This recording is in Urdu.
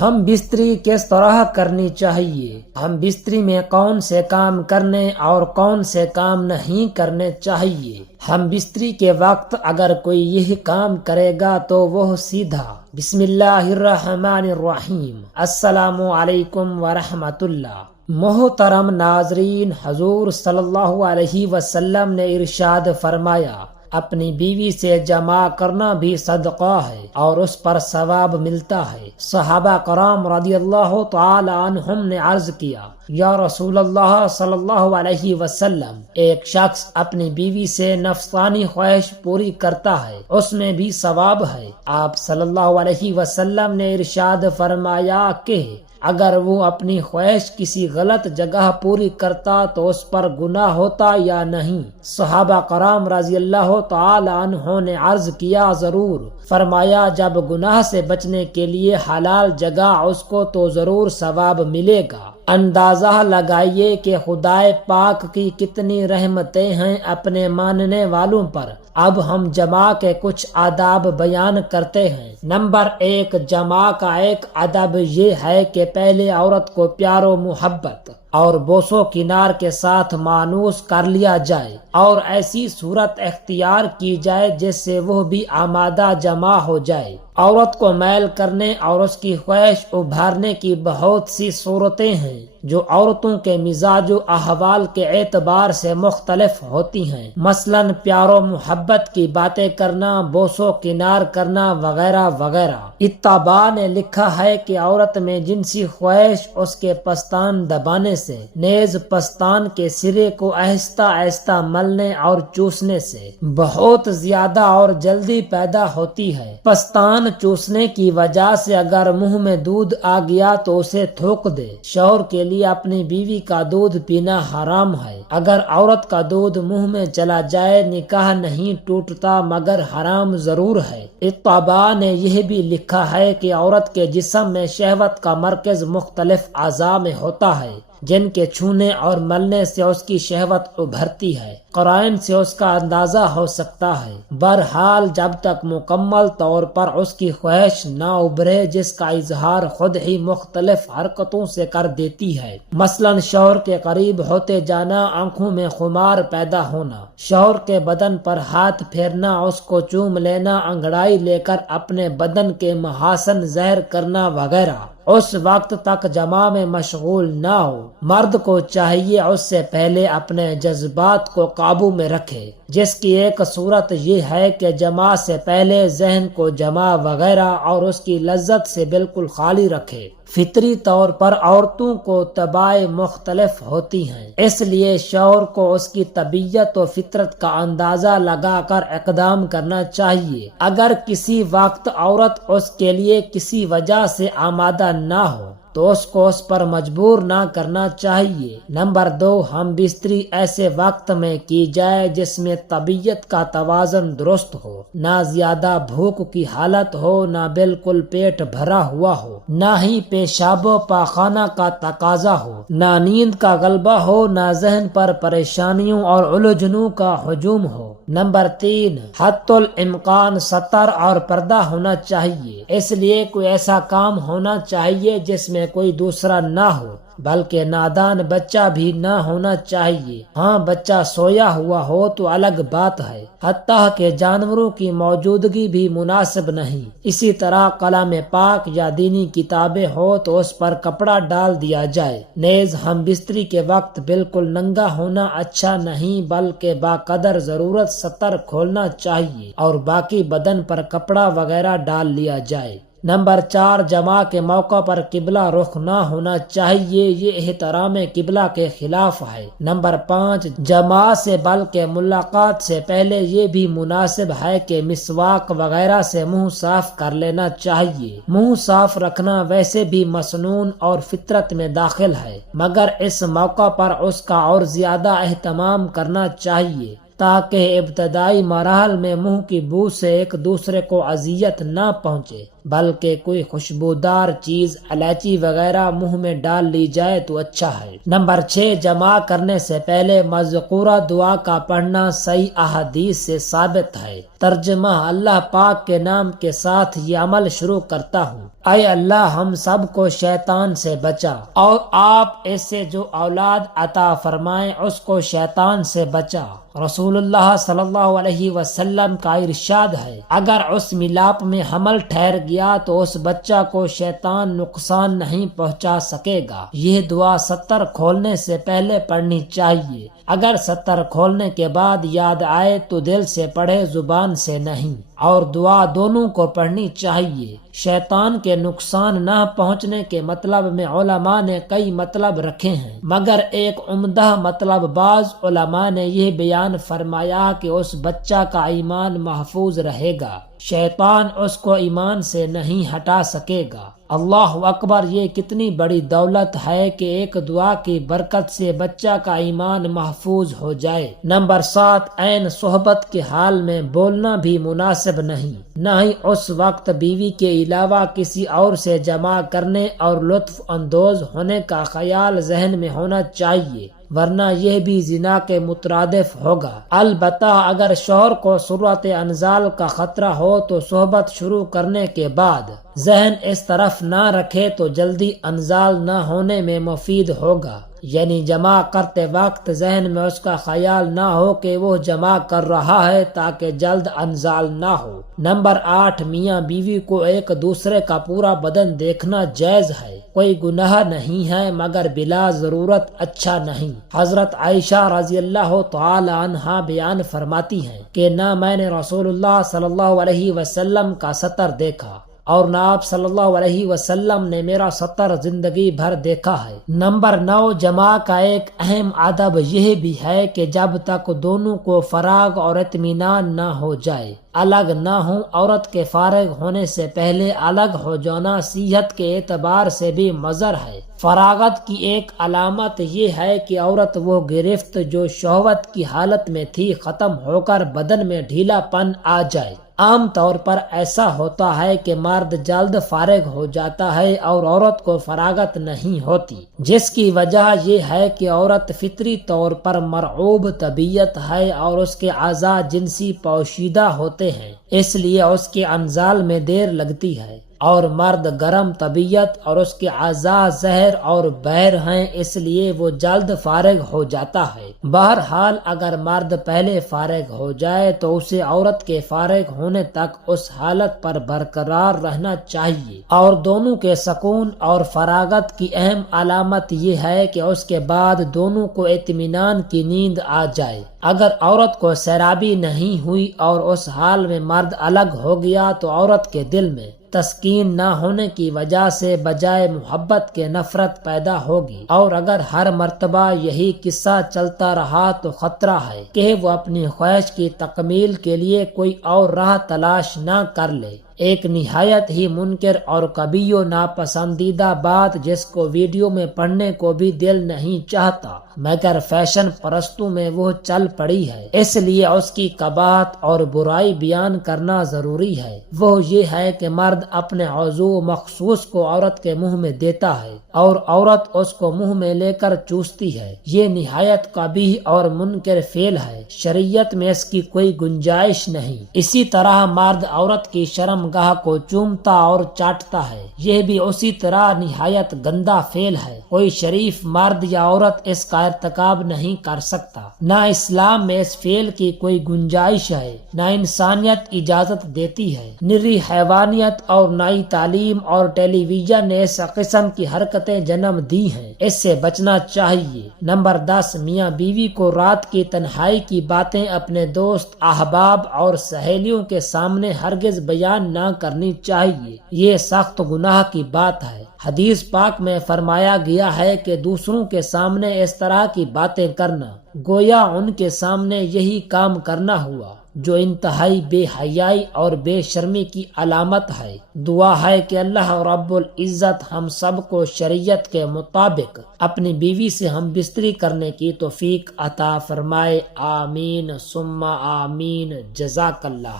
ہم بستری کس طرح کرنی چاہیے؟ ہم بستری میں کون سے کام کرنے اور کون سے کام نہیں کرنے چاہیے؟ ہم بستری کے وقت اگر کوئی یہ کام کرے گا تو وہ سیدھا بسم اللہ الرحمن الرحیم السلام علیکم ورحمۃ اللہ۔ محترم ناظرین، حضور صلی اللہ علیہ وسلم نے ارشاد فرمایا، اپنی بیوی سے جمع کرنا بھی صدقہ ہے اور اس پر ثواب ملتا ہے۔ صحابہ کرام رضی اللہ تعالی عنہم نے عرض کیا، یا رسول اللہ صلی اللہ علیہ وسلم، ایک شخص اپنی بیوی سے نفسانی خواہش پوری کرتا ہے، اس میں بھی ثواب ہے؟ آپ صلی اللہ علیہ وسلم نے ارشاد فرمایا کہ اگر وہ اپنی خواہش کسی غلط جگہ پوری کرتا تو اس پر گناہ ہوتا یا نہیں؟ صحابہ کرام رضی اللہ تعالی عنہ نے عرض کیا، ضرور۔ فرمایا، جب گناہ سے بچنے کے لیے حلال جگہ اس کو تو ضرور ثواب ملے گا۔ اندازہ لگائیے کہ خدائے پاک کی کتنی رحمتیں ہیں اپنے ماننے والوں پر۔ اب ہم جمع کے کچھ آداب بیان کرتے ہیں۔ نمبر 1، جمع کا ایک ادب یہ ہے کہ پہلے عورت کو پیار و محبت اور بوس و کنار کے ساتھ مانوس کر لیا جائے اور ایسی صورت اختیار کی جائے جس سے وہ بھی آمادہ جمع ہو جائے۔ عورت کو میل کرنے اور اس کی خواہش ابھارنے کی بہت سی صورتیں ہیں جو عورتوں کے مزاج و احوال کے اعتبار سے مختلف ہوتی ہیں، مثلا پیار و محبت کی باتیں کرنا، بوس و کنار کرنا وغیرہ وغیرہ۔ اتباع نے لکھا ہے کہ عورت میں جنسی خواہش اس کے پستان دبانے سے، نیز پستان کے سرے کو آہستہ آہستہ ملنے اور چوسنے سے بہت زیادہ اور جلدی پیدا ہوتی ہے۔ پستان چوسنے کی وجہ سے اگر منہ میں دودھ آ گیا تو اسے تھوک دے۔ شوہر کے لیے اپنی بیوی کا دودھ پینا حرام ہے۔ اگر عورت کا دودھ منہ میں چلا جائے نکاح نہیں ٹوٹتا مگر حرام ضرور ہے۔ اتباع نے یہ بھی لکھا ہے کہ عورت کے جسم میں شہوت کا مرکز مختلف اعضاء میں ہوتا ہے جن کے چھونے اور ملنے سے اس کی شہوت ابھرتی ہے۔ قرائن سے اس کا اندازہ ہو سکتا ہے۔ بہرحال جب تک مکمل طور پر اس کی خواہش نہ ابھرے جس کا اظہار خود ہی مختلف حرکتوں سے کر دیتی ہے، مثلا شوہر کے قریب ہوتے جانا، آنکھوں میں خمار پیدا ہونا، شوہر کے بدن پر ہاتھ پھیرنا، اس کو چوم لینا، انگڑائی لے کر اپنے بدن کے محاسن ظاہر کرنا وغیرہ، اس وقت تک جماع میں مشغول نہ ہو۔ مرد کو چاہیے اس سے پہلے اپنے جذبات کو قابو میں رکھے، جس کی ایک صورت یہ ہے کہ جماع سے پہلے ذہن کو جماع وغیرہ اور اس کی لذت سے بالکل خالی رکھے۔ فطری طور پر عورتوں کو طباع مختلف ہوتی ہیں، اس لیے شوہر کو اس کی طبیعت و فطرت کا اندازہ لگا کر اقدام کرنا چاہیے۔ اگر کسی وقت عورت اس کے لیے کسی وجہ سے آمادہ نہ ہو تو اس کو اس پر مجبور نہ کرنا چاہیے۔ نمبر 2، ہم بستری ایسے وقت میں کی جائے جس میں طبیعت کا توازن درست ہو، نہ زیادہ بھوک کی حالت ہو، نہ بالکل پیٹ بھرا ہوا ہو، نہ ہی پیشاب و پاخانہ کا تقاضا ہو، نہ نیند کا غلبہ ہو، نہ ذہن پر پریشانیوں اور الجھنوں کا ہجوم ہو۔ نمبر 3، حتی الامکان ستر اور پردہ ہونا چاہیے، اس لیے کوئی ایسا کام ہونا چاہیے جس میں کوئی دوسرا نہ ہو، بلکہ نادان بچہ بھی نہ ہونا چاہیے۔ ہاں، بچہ سویا ہوا ہو تو الگ بات ہے، حتیٰ کہ جانوروں کی موجودگی بھی مناسب نہیں۔ اسی طرح کلام پاک یا دینی کتابیں ہو تو اس پر کپڑا ڈال دیا جائے۔ نیز ہم بستری کے وقت بالکل ننگا ہونا اچھا نہیں، بلکہ باقدر ضرورت ستر کھولنا چاہیے اور باقی بدن پر کپڑا وغیرہ ڈال لیا جائے۔ نمبر 4، جماع کے موقع پر قبلہ رخ نہ ہونا چاہیے، یہ احترام قبلہ کے خلاف ہے۔ نمبر 5، جماع سے بلکہ ملاقات سے پہلے یہ بھی مناسب ہے کہ مسواک وغیرہ سے منہ صاف کر لینا چاہیے۔ منہ صاف رکھنا ویسے بھی مسنون اور فطرت میں داخل ہے، مگر اس موقع پر اس کا اور زیادہ اہتمام کرنا چاہیے تاکہ ابتدائی مراحل میں منہ کی بو سے ایک دوسرے کو اذیت نہ پہنچے۔ بلکہ کوئی خوشبودار چیز الائچی وغیرہ منہ میں ڈال لی جائے تو اچھا ہے۔ نمبر 6، جمع کرنے سے پہلے مذکورہ دعا کا پڑھنا صحیح احادیث سے ثابت ہے۔ ترجمہ: اللہ پاک کے نام کے ساتھ یہ عمل شروع کرتا ہوں۔ اے اللہ، ہم سب کو شیطان سے بچا، اور آپ اس سے جو اولاد عطا فرمائیں اس کو شیطان سے بچا۔ رسول اللہ صلی اللہ علیہ وسلم کا ارشاد ہے، اگر اس ملاپ میں حمل ٹھہر گیا تو اس بچہ کو شیطان نقصان نہیں پہنچا سکے گا۔ یہ دعا 70 کھولنے سے پہلے پڑھنی چاہیے۔ اگر 70 کھولنے کے بعد یاد آئے تو دل سے پڑھے، زبان سے نہیں، اور دعا دونوں کو پڑھنی چاہیے۔ شیطان کے نقصان نہ پہنچنے کے مطلب میں علماء نے کئی مطلب رکھے ہیں، مگر ایک عمدہ مطلب بعض علماء نے یہ بیان فرمایا کہ اس بچہ کا ایمان محفوظ رہے گا، شیطان اس کو ایمان سے نہیں ہٹا سکے گا۔ اللہ اکبر! یہ کتنی بڑی دولت ہے کہ ایک دعا کی برکت سے بچہ کا ایمان محفوظ ہو جائے۔ نمبر 7، عین صحبت کے حال میں بولنا بھی مناسب نہیں، نہ ہی اس وقت بیوی کے علاوہ کسی اور سے جمع کرنے اور لطف اندوز ہونے کا خیال ذہن میں ہونا چاہیے، ورنہ یہ بھی زنا کے مترادف ہوگا۔ البتہ اگر شوہر کو صورت انزال کا خطرہ ہو تو صحبت شروع کرنے کے بعد ذہن اس طرف نہ رکھے تو جلدی انزال نہ ہونے میں مفید ہوگا، یعنی جمع کرتے وقت ذہن میں اس کا خیال نہ ہو کہ وہ جمع کر رہا ہے تاکہ جلد انزال نہ ہو۔ نمبر 8، میاں بیوی کو ایک دوسرے کا پورا بدن دیکھنا جائز ہے، کوئی گناہ نہیں ہے، مگر بلا ضرورت اچھا نہیں۔ حضرت عائشہ رضی اللہ تعالی عنہا بیان فرماتی ہیں کہ نہ میں نے رسول اللہ صلی اللہ علیہ وسلم کا سطر دیکھا، اور نہ آپ صلی اللہ علیہ وسلم نے میرا سطر زندگی بھر دیکھا ہے۔ نمبر 9، جماع کا ایک اہم ادب یہ بھی ہے کہ جب تک دونوں کو فراغ اور اطمینان نہ ہو جائے، الگ نہ ہوں۔ عورت کے فارغ ہونے سے پہلے الگ ہو جانا صحت کے اعتبار سے بھی مضر ہے۔ فراغت کی ایک علامت یہ ہے کہ عورت وہ گرفت جو شہوت کی حالت میں تھی ختم ہو کر بدن میں ڈھیلا پن آ جائے۔ عام طور پر ایسا ہوتا ہے کہ مرد جلد فارغ ہو جاتا ہے اور عورت کو فراغت نہیں ہوتی، جس کی وجہ یہ ہے کہ عورت فطری طور پر مرعوب طبیعت ہے اور اس کے اعضاء جنسی پوشیدہ ہوتے ہیں، اس لیے اس کے انزال میں دیر لگتی ہے، اور مرد گرم طبیعت اور اس کے اعضاء زہر اور بحر ہیں، اس لیے وہ جلد فارغ ہو جاتا ہے۔ بہرحال اگر مرد پہلے فارغ ہو جائے تو اسے عورت کے فارغ ہونے تک اس حالت پر برقرار رہنا چاہیے، اور دونوں کے سکون اور فراغت کی اہم علامت یہ ہے کہ اس کے بعد دونوں کو اطمینان کی نیند آ جائے۔ اگر عورت کو سیرابی نہیں ہوئی اور اس حال میں مرد الگ ہو گیا تو عورت کے دل میں تسکین نہ ہونے کی وجہ سے بجائے محبت کے نفرت پیدا ہوگی، اور اگر ہر مرتبہ یہی قصہ چلتا رہا تو خطرہ ہے کہ وہ اپنی خواہش کی تکمیل کے لیے کوئی اور راہ تلاش نہ کر لے۔ ایک نہایت ہی منکر اور کبھی و ناپسندیدہ بات جس کو ویڈیو میں پڑھنے کو بھی دل نہیں چاہتا، مگر فیشن پرستوں میں وہ چل پڑی ہے، اس لیے اس کی قباحت اور برائی بیان کرنا ضروری ہے۔ وہ یہ ہے کہ مرد اپنے عضو مخصوص کو عورت کے منہ میں دیتا ہے اور عورت اس کو منہ میں لے کر چوستی ہے۔ یہ نہایت قبیح اور منکر فعل ہے، شریعت میں اس کی کوئی گنجائش نہیں۔ اسی طرح مرد عورت کی شرم گاہ کو چومتا اور چاٹتا ہے، یہ بھی اسی طرح نہایت گندا فعل ہے۔ کوئی شریف مرد یا عورت اس کا ارتکاب نہیں کر سکتا، نہ اسلام میں اس فعل کی کوئی گنجائش ہے، نہ انسانیت اجازت دیتی ہے۔ نری حیوانیت اور نئی تعلیم اور ٹیلی ویژن نے اس قسم کی حرکتیں جنم دی ہیں، اس سے بچنا چاہیے۔ نمبر 10، میاں بیوی کو رات کی تنہائی کی باتیں اپنے دوست، احباب اور سہیلیوں کے سامنے ہرگز بیان نہ کرنی چاہیے، یہ سخت گناہ کی بات ہے۔ حدیث پاک میں فرمایا گیا ہے کہ دوسروں کے سامنے اس طرح کی باتیں کرنا گویا ان کے سامنے یہی کام کرنا ہوا، جو انتہائی بے حیائی اور بے شرمی کی علامت ہے۔ دعا ہے کہ اللہ رب العزت ہم سب کو شریعت کے مطابق اپنی بیوی سے ہم بستری کرنے کی توفیق عطا فرمائے۔ آمین ثم آمین۔ جزاک اللہ۔